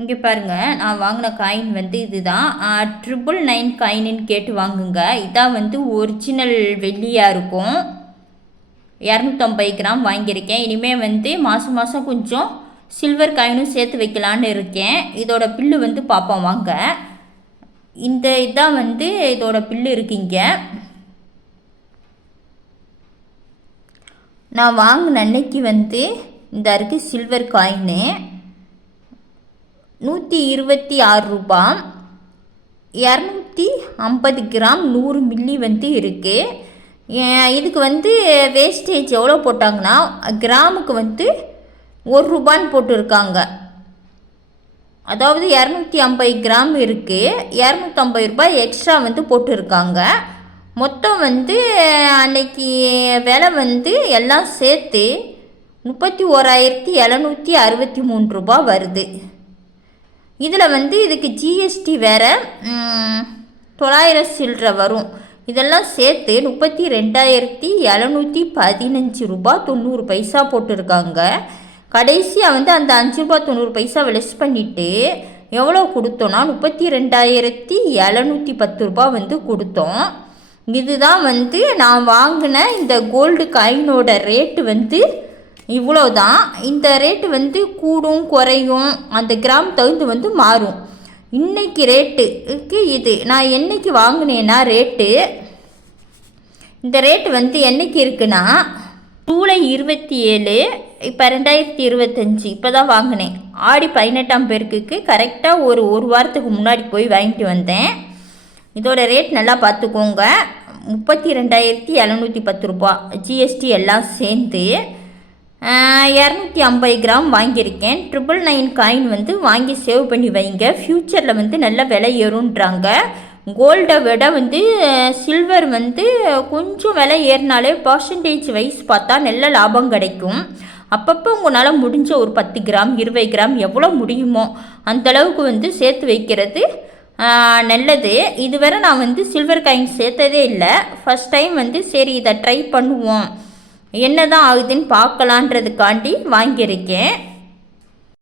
இங்கே பாருங்கள், நான் வாங்கின காயின் வந்து இதுதான். 999 காயின்னு கேட்டு வாங்குங்க. இதான் வந்து ஒரிஜினல் வெள்ளியாக இருக்கும். 250 கிராம் வாங்கியிருக்கேன். இனிமேல் வந்து மாதம் மாதம் கொஞ்சம் சில்வர் காயினும் சேர்த்து வைக்கலான்னு இருக்கேன். இதோட பில்லு வந்து பார்ப்போம் வாங்க. இதான் வந்து இதோட பில்லு இருக்குங்க. நான் வாங்கின அன்னைக்கு வந்து இந்த இருக்குது சில்வர் காயின்னு 126 ரூபா. 250 கிராம் 100 மில்லி வந்து இருக்குது. இதுக்கு வந்து வேஸ்டேஜ் எவ்வளோ போட்டாங்கன்னா கிராமுக்கு வந்து 1 ரூபான்னு போட்டிருக்காங்க. அதாவது 250 கிராம் இருக்குது, 250 ரூபாய் எக்ஸ்ட்ரா வந்து போட்டிருக்காங்க. மொத்தம் வந்து அன்னைக்கு விலை வந்து எல்லாம் சேர்த்து 31,763 ரூபா வருது. இதில் வந்து இதுக்கு ஜிஎஸ்டி வேறு 900 சில்லரை வரும். இதெல்லாம் சேர்த்து 32,715 ரூபா 90 பைசா போட்டிருக்காங்க. கடைசியாக வந்து அந்த 5 ரூபா 90 பைசாவை லெஸ் பண்ணிவிட்டு எவ்வளோ கொடுத்தோன்னா 32,710 ரூபா வந்து கொடுத்தோம். இதுதான் வந்து நான் வாங்கின இந்த கோல்டு காயினோட ரேட்டு வந்து இவ்வளோ தான். இந்த ரேட்டு வந்து கூடும் குறையும், அந்த கிராம் தகுந்து வந்து மாறும். இன்றைக்கி ரேட்டுக்கு இது நான் என்றைக்கு வாங்கினேன்னா இந்த ரேட்டு வந்து என்றைக்கு இருக்குன்னா ஜூலை 27, இப்போ 2025 இப்போ தான் வாங்கினேன். ஆடி 18ஆம் பேருக்கு கரெக்டாக ஒரு வாரத்துக்கு முன்னாடி போய் வாங்கிட்டு வந்தேன். இதோட ரேட் நல்லா பார்த்துக்கோங்க. 32,710 ரூபா ஜிஎஸ்டி எல்லாம் சேர்ந்து 250 கிராம் வாங்கியிருக்கேன். 999 காயின் வந்து வாங்கி சேவ் பண்ணி வைங்க. ஃப்யூச்சரில் வந்து நல்ல விலை ஏறுன்றாங்க. கோல்டை விட வந்து சில்வர் வந்து கொஞ்சம் விலை ஏறினாலே பர்சன்டேஜ் வைஸ் பார்த்தா நல்ல லாபம் கிடைக்கும். அப்பப்போ உங்களால் முடிஞ்ச ஒரு 10 கிராம் 20 கிராம் எவ்வளோ முடியுமோ அந்தளவுக்கு வந்து சேர்த்து வைக்கிறது நல்லது. இதுவரை நான் வந்து சில்வர் காயின் சேர்த்ததே இல்லை. ஃபஸ்ட் டைம் வந்து சரி இதை ட்ரை பண்ணுவோம், என்ன தான் ஆகுதுன்னு பார்க்கலான்றதுக்காண்டி வாங்கியிருக்கேன்.